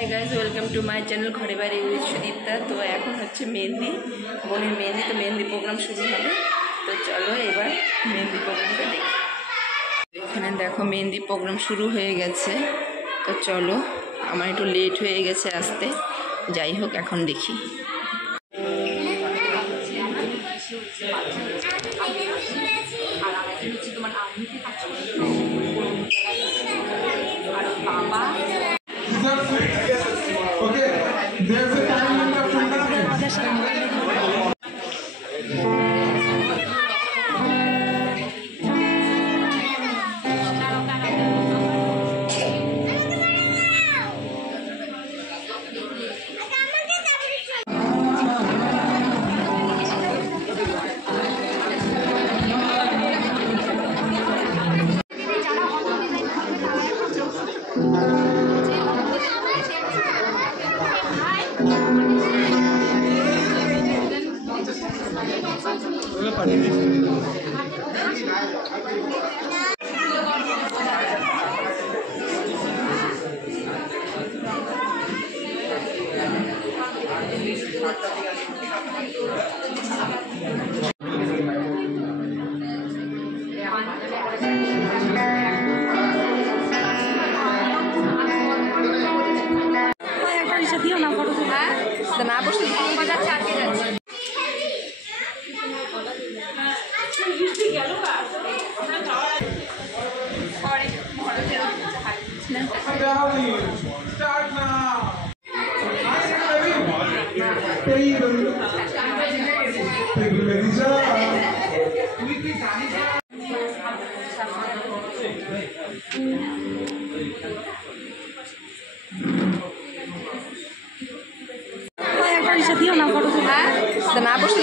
Hi guys welcome to my channel घरे बारे with Sudipta. तो এখন হচ্ছে মেহেন্দি, বোনের মেহেন্দি। তো মেহেন্দি প্রোগ্রাম শুরু হবে। তো চলো এবার মেহেন্দি প্রোগ্রামটা দেখি। এখানে দেখো মেহেন্দি প্রোগ্রাম শুরু হয়ে গেছে। তো চলো, আমার একটু লেট হয়ে গেছে আসতে, যাই হোক এখন দেখি। Okay, there's a time limit of 2 minutes. Start now. একবার এসে দিও না ফটো, হ্যাঁ না বসে